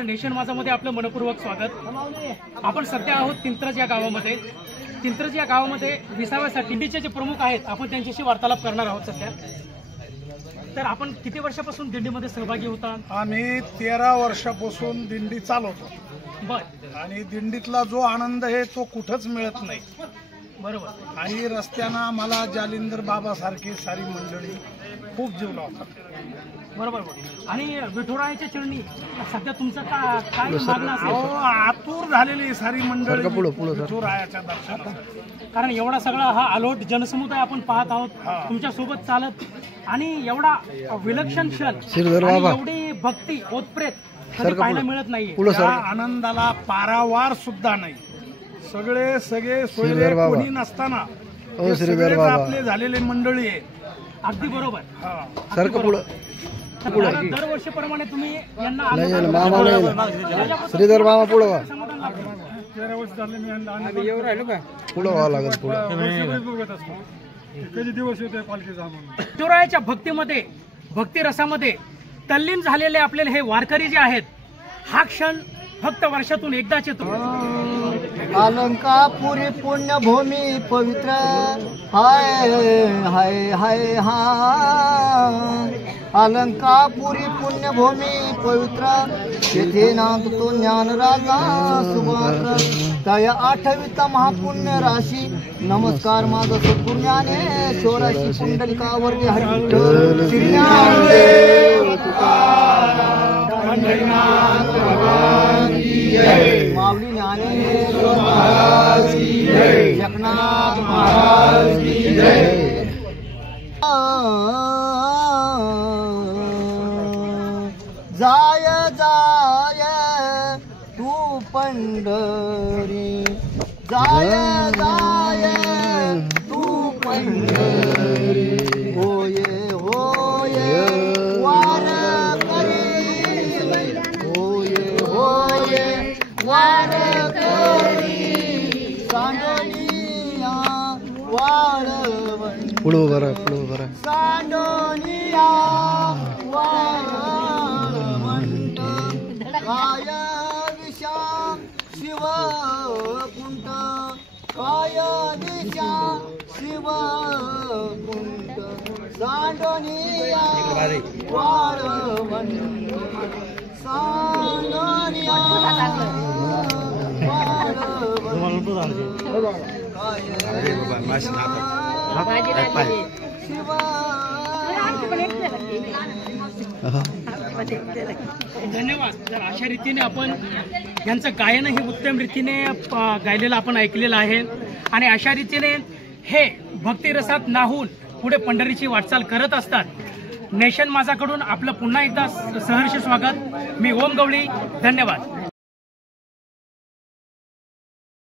Nation माझामध्ये आपलं मनपूर्वक स्वागत। आपण सध्या आहोत तिंत्रज या गावामध्ये। तिंत्रज या गावामध्ये विसाव्यासाठी दिंडीचे जे प्रमुख आहेत आपण त्यांच्याशी वार्तालाप करणार आहोत सध्या। तर आपण किती वर्षापासून दिंडीमध्ये सहभागी होता? आम्ही 13 वर्षापासून दिंडी चालवतो। बर। आणि दिंडीतला जो आनंद आहे तो कुठंच मिळत नाही। बरोबर। आणि रस्त्यानं आम्हाला जालिंदर बाबा सारखी सारी मंडळी खूप जीव लावतात। बरोबर। आणि विठुरायाच्या चरणी सध्या तुमचं काय मागणं असेल? आतुर झालेली सारी मंडळी विठुरायाच्या दर्शनासाठी। कारण एवढा सगळा हा अलोट जनसमुदाय आपण पाहत आहोत तुमच्या सोबत चालत, आणि एवढा विलक्षण क्षण, एवढी भक्ती ओतप्रेत कधी पाहायला मिळत नाहीये। या आनंदाला पारावार सुद्धा नाही। सगळे सोयरे कोणी नसताना आपले झालेले मंडळी आहे। अगदी बरोबर। दरवर्षीप्रमाणे तुम्ही यांना श्रीधर मामा पुढे 13 वर्ष झाले मी पुढे व्हावं लागेल। कधी दिवस होते पालखीचा म्हणून विठुरायाच्या भक्तीमध्ये, भक्ती रसामध्ये तल्लीन झालेले आपल्याला हे वारकरी जे आहेत, हा क्षण फक्त वर्षातून एकदाच येतो। अलंकापुरी पुण्यभूमी पवित्र हाय हाय हाय हा। अलंकापुरी पुण्यभूमी पवित्र येथे नांदतो ज्ञानराजा सुभद्र। त्या 8वीचा महापुण्य राशी नमस्कार माझं सद्गुरुज्ञाने शोराशी पुंडलिकावरती हरिविठ्ठल श्री ज्ञानदेव तुकाराम पंढरीनाथ भगवान की जय। माऊली ज्ञानेश्वर महाराज की जय। जगन्नाथ महाराज की जय। जाय जाय तू पंढरी, जाय जाय तू पंढरी, होय होय वारकरी, होय होय वारकरी, सांडोनिया वाळवंट, पुढे बरं सांडोनिया वाळवंट, काय दिशा शिवकुंट, काय दिशा शिवकुंट, सांडोनिया वाळवंट, सांडोनिया धन्यवाद। तर अशा रीतीने आपण यांचं गायन हे उत्तम रीतीने गायलेलं आपण ऐकलेलं आहे, आणि अशा रीतीने हे भक्तिरसात नाहून पुढे पंढरीची वाटचाल करत असतात। नेशन माझाकडून आपलं पुन्हा एकदा सहर्ष स्वागत. मी ओम गवळी. धन्यवाद.